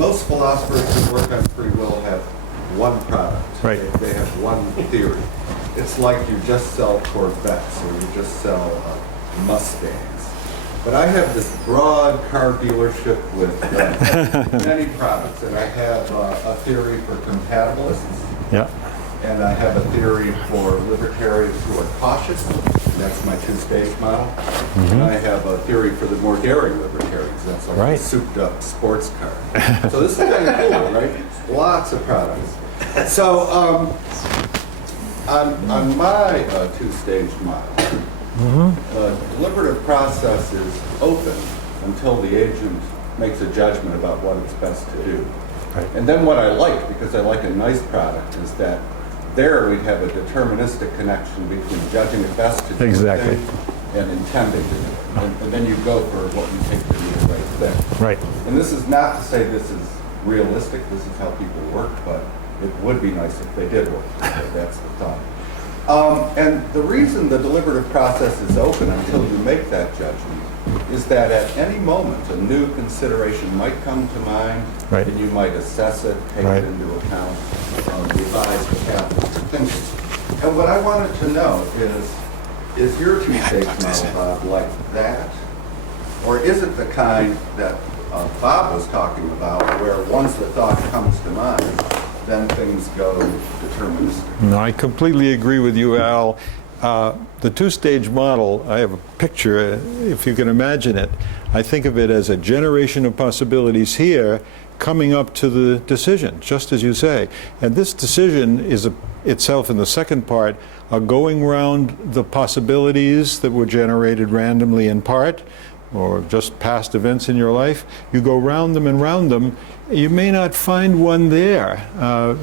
most philosophers who work on free will have one product. Right. They have one theory. It's like you just sell Corvettes or you just sell Mustangs. But I have this broad car dealership with many products, and I have a theory for compatibilists. Yeah. And I have a theory for libertarians who are cautious. That's my two-stage model. And I have a theory for the more daring libertarians. That's like a souped-up sports car. So this is kind of cool, right? Lots of products. So on my two-stage model, deliberative process is open until the agent makes a judgment about what it's best to do. Right. And then what I like, because I like a nice product, is that there we have a deterministic connection between judging it best to do Exactly. a thing and intending to do it. And then you go for what you think to be the right thing. Right. And this is not to say this is realistic, this is how people work, but it would be nice if they did work. That's the thought. And the reason the deliberative process is open until you make that judgment is that at any moment a new consideration might come to mind, Right. and you might assess it, take Right. it into account, revise the path of your thinking. And what I wanted to know is your two-stage model, Bob, like that? Or is it the kind that Bob was talking about, where once the thought comes to mind, then things go deterministic? No, I completely agree with you, Al. The two-stage model, I have a picture, if you can imagine it. I think of it as a generation of possibilities here coming up to the decision, just as you say. And this decision is itself, in the second part, going round the possibilities that were generated randomly in part, or just past events in your life. You go round them and round them. You may not find one there.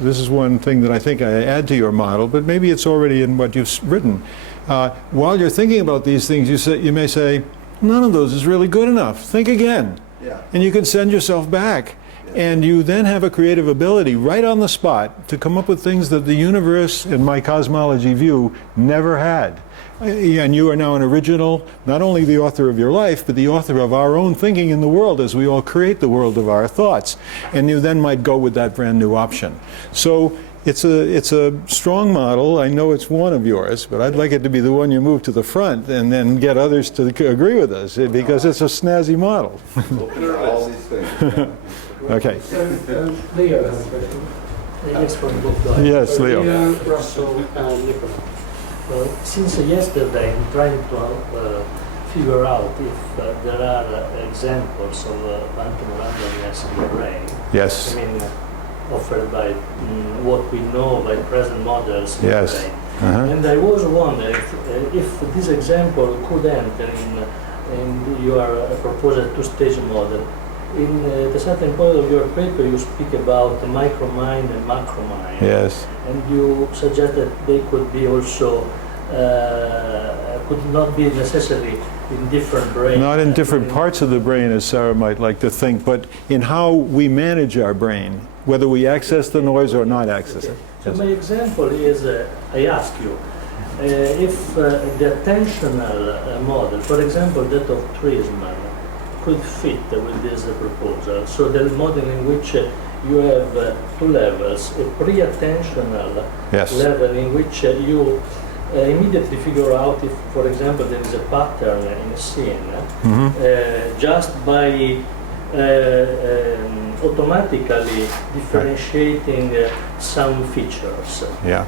This is one thing that I think I add to your model, but maybe it's already in what you've written. While you're thinking about these things, you may say, none of those is really good enough. Think again. Yeah. And you can send yourself back. And you then have a creative ability right on the spot to come up with things that the universe, in my cosmology view, never had. And you are now an original, not only the author of your life, but the author of our own thinking in the world as we all create the world of our thoughts. And you then might go with that brand new option. So it's a strong model. I know it's one of yours, but I'd like it to be the one you move to the front and then get others to agree with us, because it's a snazzy model. Open to all these things. Okay. Leo has a question. Yes, from both guys. Yes, Leo. Russell and Nicola. Since yesterday, I'm trying to figure out if there are examples of quantum randomness in the brain. Yes. I mean, offered by what we know by present models in Yes. the brain. And I was wondering if this example could enter in your proposed two-stage model. In the certain point of your paper, you speak about the micromind and macromind. Yes. And you suggest that they could be also, could not be necessary in different brains. Not in different parts of the brain, as Sarah might like to think, but in how we manage our brain, whether we access the noise or not access it. So my example is, I ask you, if the attentional model, for example, that of Trisman, could fit with this proposal. So the model in which you have two levels, a pre-attentional Yes. level in which you immediately figure out if, for example, there is a pattern in a scene, just by automatically differentiating some features. Yeah.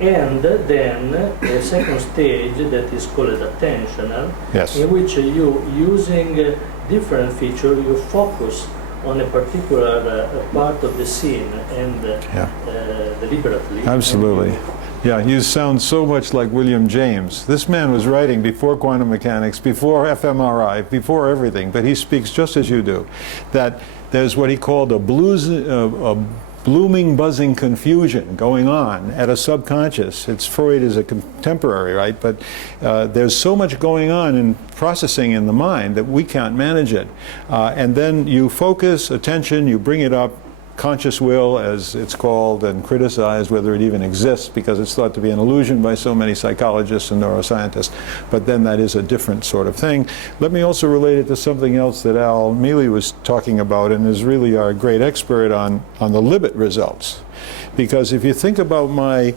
And then a second stage that is called attentional, Yes. in which you, using different feature, you focus on a particular part of the scene and deliberately. Absolutely. Yeah, you sound so much like William James. This man was writing before quantum mechanics, before fMRI, before everything, but he speaks just as you do. That there's what he called a blooming, buzzing confusion going on at a subconscious. Freud is a contemporary, right? But there's so much going on in processing in the mind that we can't manage it. And then you focus attention, you bring it up, conscious will, as it's called, and criticized whether it even exists, because it's thought to be an illusion by so many psychologists and neuroscientists. But then that is a different sort of thing. Let me also relate it to something else that Al Mealy was talking about, and is really our great expert on the Libet results. Because if you think about my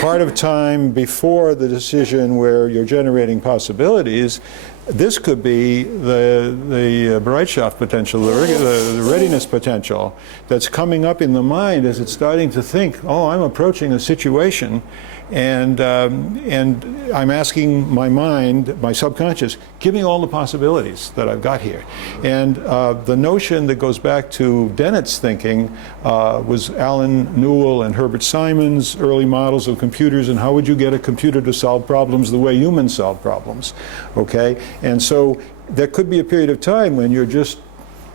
part of time before the decision where you're generating possibilities, this could be the Bereitschaft potential, the readiness potential that's coming up in the mind as it's starting to think, oh, I'm approaching a situation, and I'm asking my mind, my subconscious, give me all the possibilities that I've got here. And the notion that goes back to Dennett's thinking was Alan Newell and Herbert Simon's early models of computers, and how would you get a computer to solve problems the way humans solve problems, okay? And so there could be a period of time when you're just,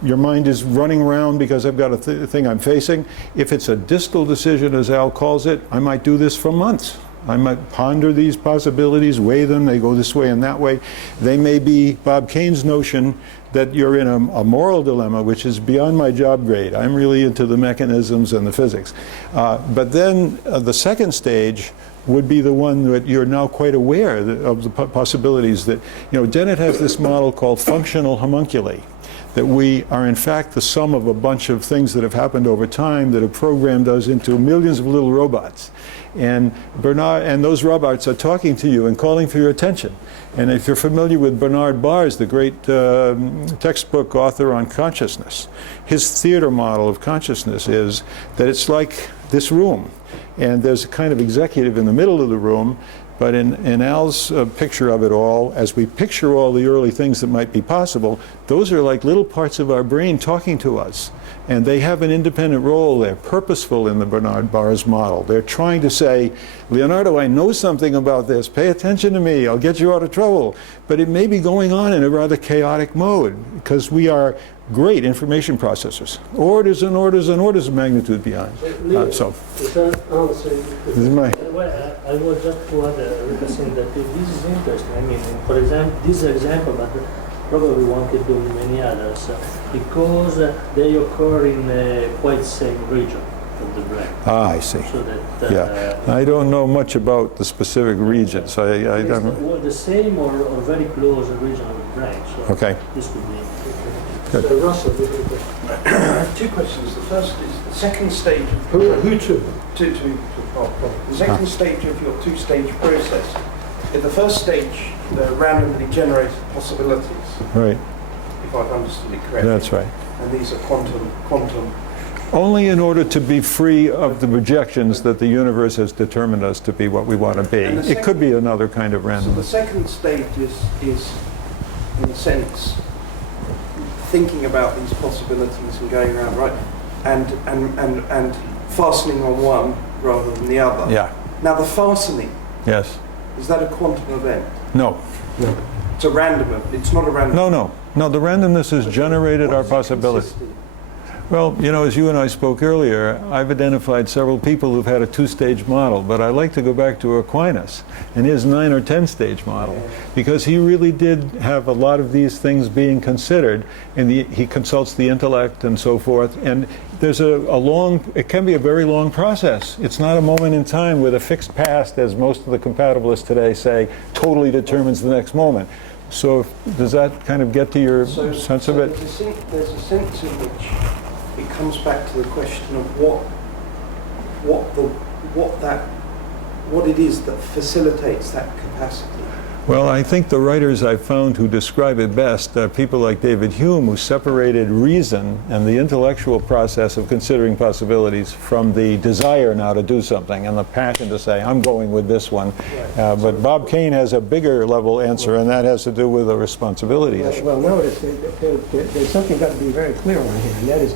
your mind is running around because I've got a thing I'm facing. If it's a distal decision, as Al calls it, I might do this for months. I might ponder these possibilities, weigh them, they go this way and that way. They may be Bob Kane's notion that you're in a moral dilemma, which is beyond my job grade. I'm really into the mechanisms and the physics. But then the second stage would be the one that you're now quite aware of the possibilities that, you know, Dennett has this model called functional homunculi, that we are in fact the sum of a bunch of things that have happened over time that have programmed us into millions of little robots. And those robots are talking to you and calling for your attention. And if you're familiar with Bernard Baars, the great textbook author on consciousness, his theater model of consciousness is that it's like this room. And there's a kind of executive in the middle of the room. But in Al's picture of it all, as we picture all the early things that might be possible, those are like little parts of our brain talking to us. And they have an independent role. They're purposeful in the Bernard Baars model. They're trying to say, Leonardo, I know something about this. Pay attention to me. I'll get you out of trouble. But it may be going on in a rather chaotic mode, because we are great information processors. Orders and orders and orders of magnitude beyond. So is that answer? This is my... Well, I was just to add representing that this is interesting. I mean, for example, this example, but probably one could do many others, because they occur in quite same region of the brain. Ah, I see. So that, Yeah, I don't know much about the specific region, so I don't... the same or very close region of the brain. So Okay. this could be. Good. So Russell, I have two questions. The first is the second stage. Who two? The second stage of your two-stage process. In the first stage, the randomly generated possibilities, Right, if I've understood it correctly. that's right. And these are quantum. Only in order to be free of the projections that the universe has determined us to be what we want to be. It could be another kind of So the random. second stage is in a sense, thinking about these possibilities and going around, right, and fastening on one rather than the other. Yeah, Now the fastening, yes. is that a quantum event? No, It's a random event. It's not a random. no, the randomness has generated our possibility. Well, you know, as you and I spoke earlier, I've identified several people who've had a two-stage model, but I like to go back to Aquinas and his 9 or 10-stage model, because he really did have a lot of these things being considered, and he consults the intellect and so forth, and there's it can be a very long process. It's not a moment in time with a fixed past, as most of the compatibilists today say, totally determines the next moment. So does that kind of get to your sense of it? There's a sense in which it comes back to the question of what it is that facilitates that capacity. Well, I think the writers I've found who describe it best are people like David Hume, who separated reason and the intellectual process of considering possibilities from the desire now to do something and the passion to say, I'm going with this one. But Bob Kane has a bigger level answer, and that has to do with a responsibility issue. Well, notice there's something got to be very clear on here, and that is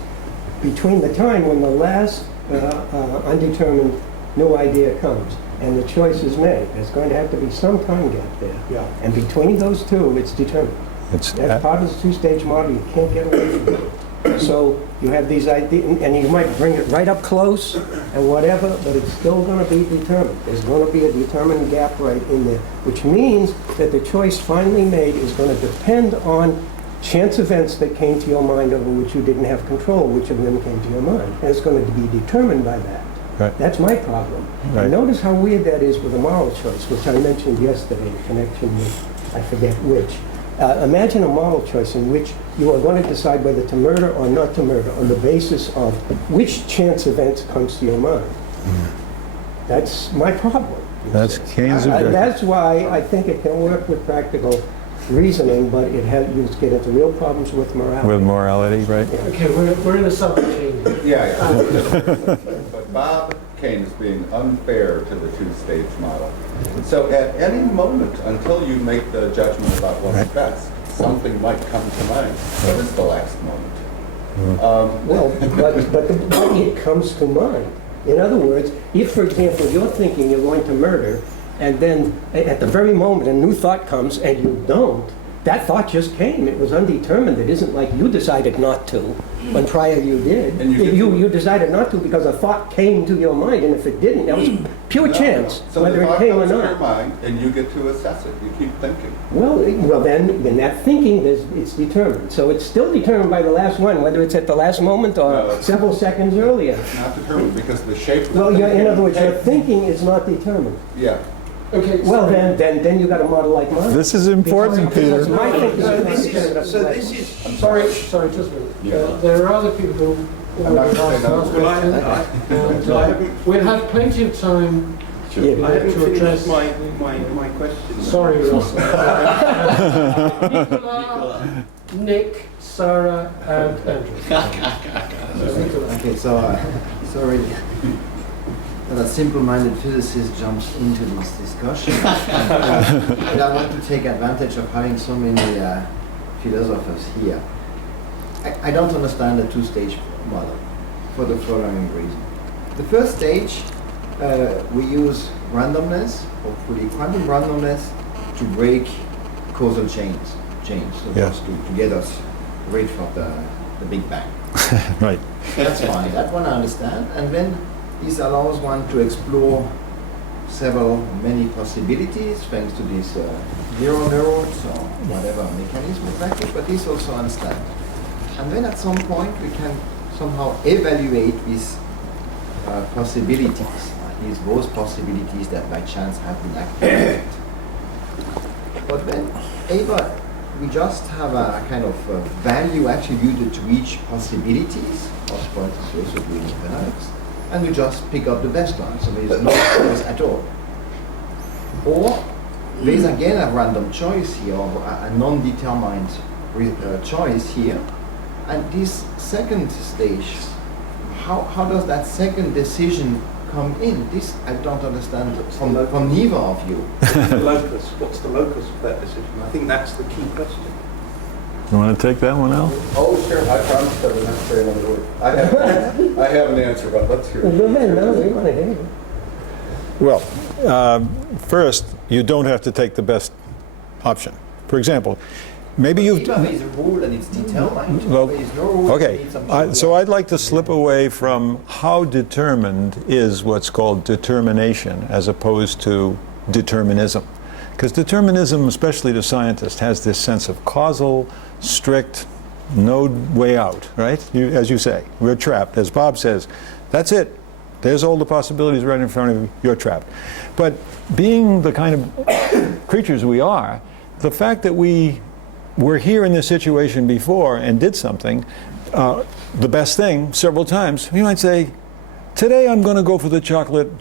between the time when the last undetermined new idea comes and the choice is made, there's going to have to be some time gap there. Yeah. And between those two, it's determined. That's part of the two-stage model. You can't get away from it. So you have these ideas, and you might bring it right up close and whatever, but it's still going to be determined. There's going to be a determined gap right in there, which means that the choice finally made is going to depend on chance events that came to your mind over which you didn't have control, which of them came to your mind. And it's going to be determined by that. Right. That's my problem. Right. And notice how weird that is with a moral choice, which I mentioned yesterday in connection with, I forget which. Imagine a moral choice in which you are going to decide whether to murder or not to murder on the basis of which chance event comes to your mind. That's my problem. That's Kane's objection. That's why I think it can work with practical reasoning, but you get into real problems with morality. With morality, right? Okay, we're in a subject. Yeah. But Bob Kane is being unfair to the two-stage model. So at any moment, until you make the judgment about what's best, something might come to mind. What is the last moment? Well, but it comes to mind. In other words, if, for example, you're thinking you're going to murder, and then at the very moment a new thought comes and you don't, that thought just came. It was undetermined. It isn't like you decided not to when prior you did. And you decided not to because a thought came to your mind, and if it didn't, that was pure chance, So whether the it thought came or comes to your not. mind, and you get to assess it. You keep thinking. Well, then in that thinking, it's determined. So it's still determined by the last one, whether it's at the last moment or No. several seconds earlier. It's not determined because the shape of the Well, in other words, your thinking- thinking is not determined. Yeah. Okay, Well, then you got a model like mine. This is important, Peter. Because my thinking So is not this determined. is, so this is, sorry, just a minute. Yeah. There are other people who I'm not would gonna like say to no. ask well, questions. And, I haven't, we'll have plenty of time. Yeah. I haven't To address- finished my question. Sorry, Ross. Nicola, Nick, Sarah, and Andrew. Nicola. Okay, so sorry that a simple-minded physicist jumps into this discussion. But I want to take advantage of having so many philosophers here. I don't understand the two-stage model for the following reason. The first stage, we use randomness, hopefully quantum randomness, to break causal chains, so Yeah. just to get us rid of the Big Bang. Right. That's fine, that one I understand. And then this allows one to explore many possibilities thanks to these neural neurons or whatever mechanism exactly, but this also understand. And then at some point we can somehow evaluate these possibilities, at least those possibilities that by chance have been activated. But then either we just have a kind of value attributed to each possibilities, or for instance also doing economics, and we just pick up the best one, so there is no choice at all. Or there is again a random choice here, or a non-determined choice here, and this second stage, how does that second decision come in? This I don't understand from neither of you. The locus, what's the locus of that decision? I think that's the key question. You want to take that one, Al? Oh, sure. I promise I will not say another word. I have an answer, but let's hear it. Go ahead, no, we want to hear you. Well, first, you don't have to take the best option. For example, maybe you've... Either there is a rule and it's determined, Well, or there is no rule. okay, and it's something so I'd like to slip away from how determined is what's called determination as opposed to determinism. Because determinism, especially to scientists, has this sense of causal, strict, no way out, right? As you say, we're trapped. As Bob says, that's it. There's all the possibilities right in front of you. You're trapped. But being the kind of creatures we are, the fact that we were here in this situation before and did something, the best thing several times, we might say, today I'm going to go for the chocolate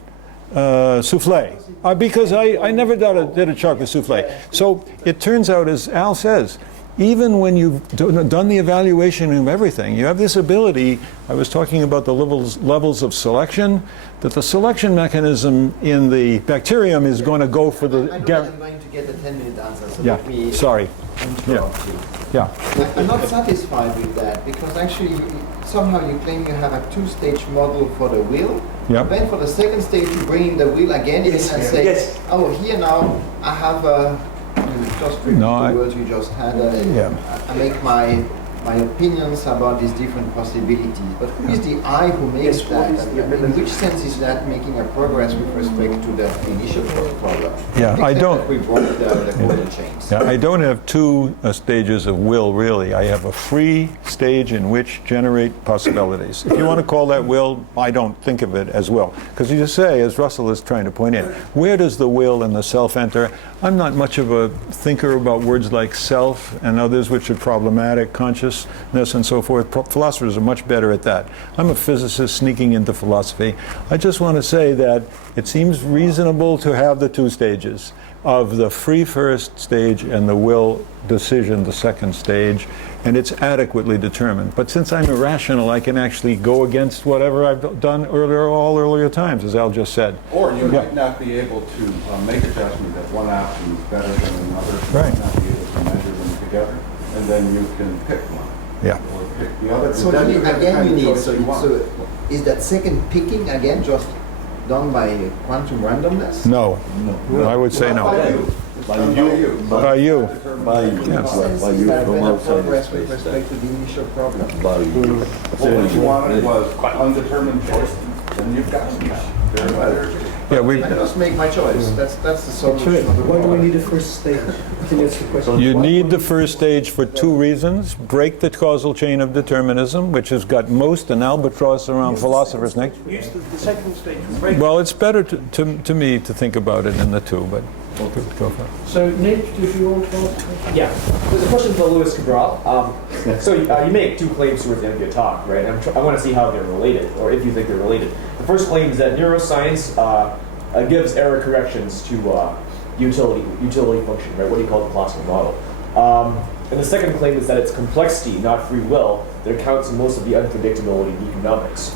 souffle, because I never did a chocolate souffle. So it turns out, as Al says, even when you've done the evaluation of everything, you have this ability. I was talking about the levels of selection, that the selection mechanism in the bacterium is going to go for the... I know that I'm going to get a 10-minute answer, so Yeah, let me sorry. interrupt you. Yeah. I'm not satisfied with that, because actually somehow you claim you have a two-stage model for the will. Yep. Then for the second stage you bring in the will again and say, Yes. oh, here now I have a... Just repeat No, the words you just had. Yeah. I make my my opinions about these different possibilities. But who is the I who makes Yes, what that? is the And in which sense is that making a progress with respect to the initial problem? Yeah, I Except don't- that we broke the golden chains. Yeah, I don't have two stages of will, really. I have a free stage in which generate possibilities. If you want to call that will, I don't think of it as will. Because you say, as Russell is trying to point in, where does the will and the self enter? I'm not much of a thinker about words like self and others which are problematic, consciousness and so forth. Philosophers are much better at that. I'm a physicist sneaking into philosophy. I just want to say that it seems reasonable to have the two stages of the free first stage and the will decision, the second stage, and it's adequately determined. But since I'm irrational, I can actually go against whatever I've done all earlier times, as Al just said. Or you Yeah. might not be able to make a judgment that one option is better than another. Right. You might not be able to measure them together, and then you can pick one. Yeah. Or pick the other. So Then you, have the again, kind you of need, choice so, you want. so is that second picking again just done by quantum randomness? No. I would say Not by no. you. It's done by you. By you. By you. Yes. By Is you. that From better outside progress space, with respect to the initial problem? Well, what you wanted was undetermined choice, then you've got some. Yeah, we. I just make my choice. That's the Sure. solution. of the Why do we problem. need a first stage? I think that's the question. You Why- need the first stage for two reasons. Break the causal chain of determinism, which has got most an albatross around philosophers' necks. Use the second stage. Break. Well, it's better to me to think about it in the two, but go for it. So Nick, did you want to ask? Yeah, there's a question for Louis Cabral. So you make two claims towards the end of your talk, right? I want to see how they're related, or if you think they're related. The first claim is that neuroscience gives error corrections to utility function, right? What do you call the classical model? And the second claim is that it's complexity, not free will, that accounts for most of the unpredictability in economics.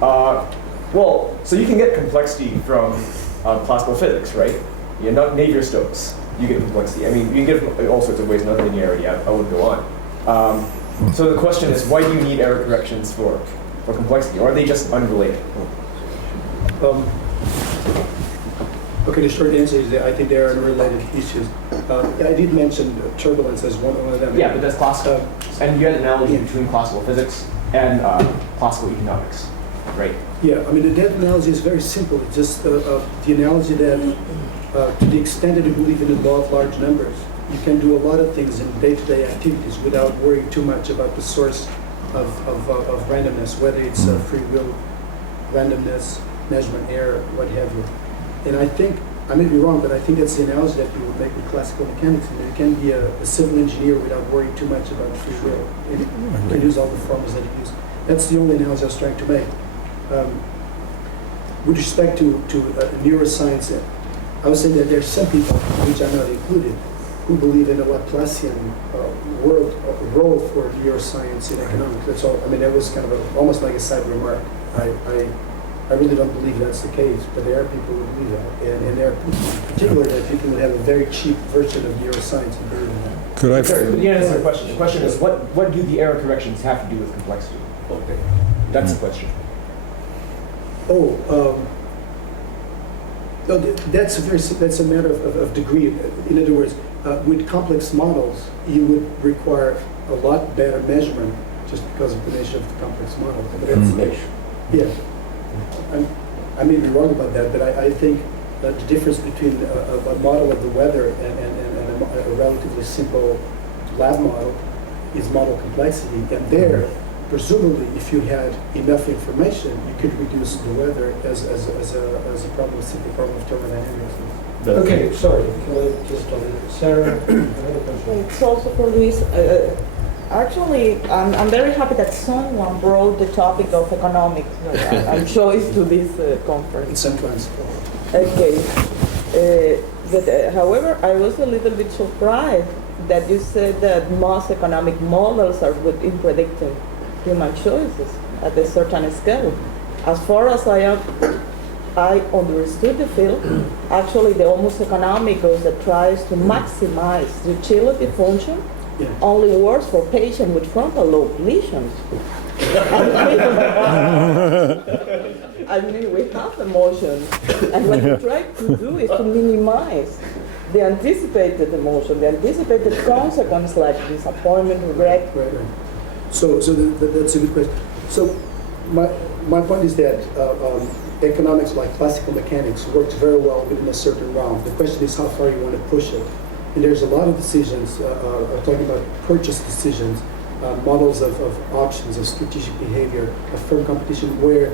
Well, so you can get complexity from classical physics, right? Yeah, not Navier-Stokes. You get complexity. I mean, you can get it from all sorts of ways, not linearity. I wouldn't go on. So the question is, why do you need error corrections for complexity, or are they just unrelated? Okay, the short answer is that I think they are unrelated issues. I did mention turbulence as one of them. Yeah, but that's classical. And you had an analogy between classical physics and classical economics, right? Yeah, I mean, that analogy is very simple. It's just the analogy that to the extent that you believe in the law of large numbers, you can do a lot of things in day-to-day activities without worrying too much about the source of randomness, whether it's free will, randomness, measurement error, what have you. And I think, I may be wrong, but I think that's the analogy that people make with classical mechanics. I mean, you can be a civil engineer without worrying too much about free will. And you can use all the formulas that you use. That's the only analogy I was trying to make. With respect to neuroscience, I would say that there are some people, which I'm not included, who believe in a Laplacian role for neuroscience in economics. That's all. I mean, that was kind of almost like a side remark. I really don't believe that's the case, but there are people who believe that. And there are particularly that people who have a very cheap version of neuroscience and believe in that. Could I? Sorry, but you answer the question. The question is, what do the error corrections have to do with complexity? Okay, that's the question. No, that's a matter of degree. In other words, with complex models, you would require a lot better measurement just because of the nature of the complex model. But that's, yeah, I may be wrong about that, but I think that the difference between a model of the weather and a relatively simple lab model is model complexity. And there, presumably, if you had enough information, you could reduce the weather as a problem, a simple problem of thermodynamics. Okay, sorry. Can I just Sarah, another question. It's also for Luis. Actually, I'm very happy that someone brought the topic of economics and choice to this conference. Sometimes. Okay. But, however, I was a little bit surprised that you said that most economic models are good in predicting human choices at a certain scale. As far as I understood the field, actually the almost economicus that tries to maximize the utility function only works for patients with frontal lobe lesions. I mean, we have emotions, and what we try to do is to minimize the anticipated emotion, the anticipated consequence like disappointment, regret. So that's a good question. So my point is that economics, like classical mechanics, works very well within a certain realm. The question is how far you want to push it. And there's a lot of decisions, talking about purchase decisions, models of options, of strategic behavior, of firm competition, where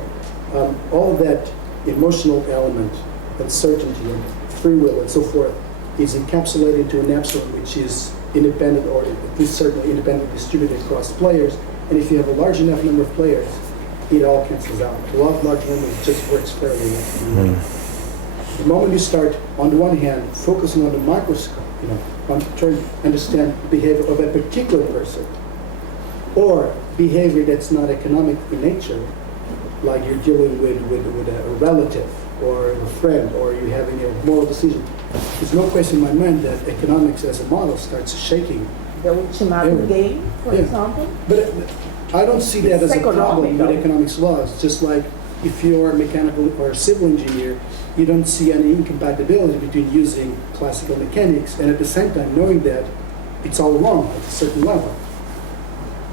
all of that emotional element, uncertainty and free will and so forth, is encapsulated into an epsilon which is independent, or at least certainly independently distributed across players. And if you have a large enough number of players, it all cancels out. A lot of large numbers just works fairly well. The moment you start, on the one hand, focusing on the microscope, on trying to understand the behavior of a particular person, or behavior that's not economic in nature, like you're dealing with a relative or a friend, or you're having a moral decision, there's no question in my mind that economics as a model starts shaking. The ultimatum game, for Yeah. example. But I don't see that as a problem with economic, economics laws. Just like if you're a mechanical or a civil engineer, you don't see any incompatibility between using classical mechanics and at the same time knowing that it's all wrong at a certain level.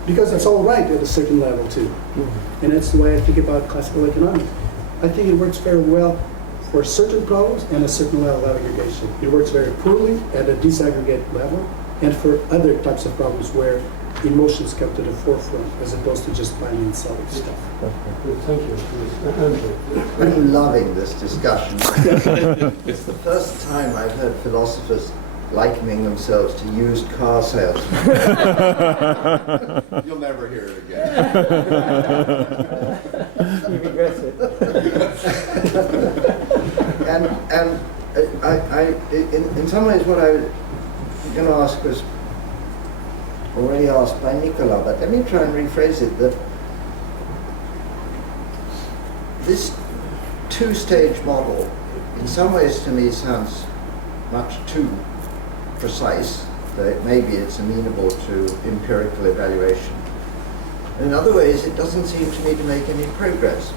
Because it's all right at a certain level too. And that's the way I think about classical economics. I think it works very well for certain problems and a certain level of aggregation. It works very poorly at a disaggregate level and for other types of problems where emotions come to the forefront as opposed to just buying and selling stuff. Good, thank you. Andrew. I'm loving this discussion. It's the first time I've heard philosophers likening themselves to used car salesmen. You'll never hear it again. He regrets it. And in some ways what I was going to ask was already asked by Nicola, but let me try and rephrase it, that this two-stage model in some ways to me sounds much too precise, that maybe it's amenable to empirical evaluation. And in other ways, it doesn't seem to me to make any progress.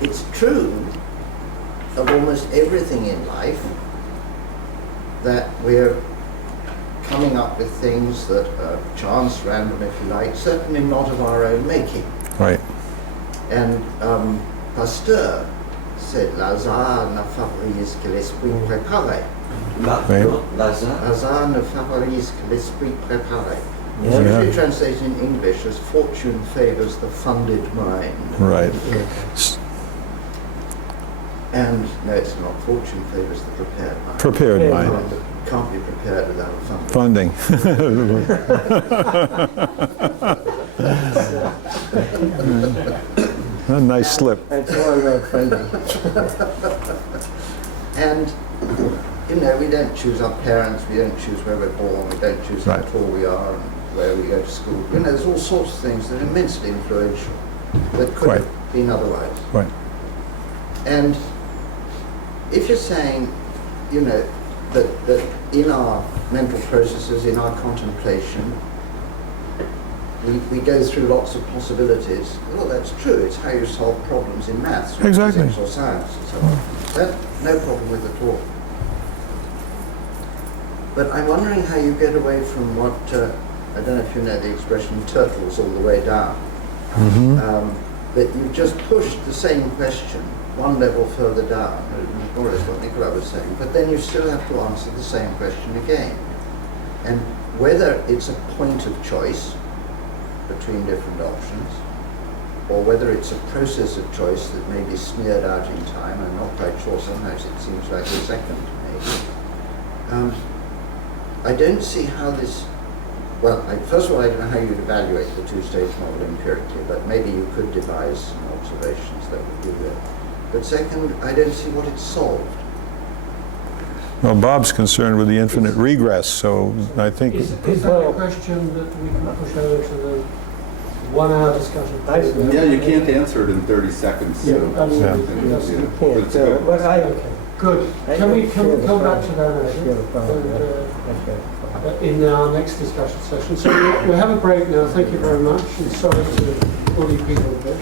It's true of almost everything in life that we're coming up with things that are chance, random, if you like, certainly not of our own making. Right. And Pasteur said, Lazare ne favorise que l'esprit préparé. Lazare ne favorise que l'esprit préparé. It's usually translated in English as fortune favors the funded mind. Right. And no, it's not. Fortune favors the prepared mind. Prepared mind. Can't be prepared without funding. A nice slip. That's why we're funding. And, we don't choose our parents, we don't choose where we're born, we don't choose how tall we are and where we go to school. There's all sorts of things that are immensely influential that could have been otherwise. Right. And if you're saying, that in our mental processes, in our contemplation, we go through lots of possibilities. Well, that's true. It's how you solve problems in maths or physics or science and so on. That's no problem with at all. But I'm wondering how you get away from what, I don't know if you know the expression, turtles all the way down. That you've just pushed the same question one level further down, more or less what Nicola was saying, but then you still have to answer the same question again. And whether it's a point of choice between different options, or whether it's a process of choice that may be smeared out in time, I'm not quite sure, sometimes it seems like a second to me. I don't see how this, first of all, I don't know how you'd evaluate the two-stage model empirically, but maybe you could devise some observations that would do that. But second, I don't see what it's solved. Well, Bob's concerned with the infinite regress, so I think... Is that a question that we can push over to the 1 hour discussion? Yeah, you can't answer it in 30 seconds. So. Good. Can we come back to that in our next discussion session? So we'll have a break now. Thank you very much. And sorry to all you people a bit.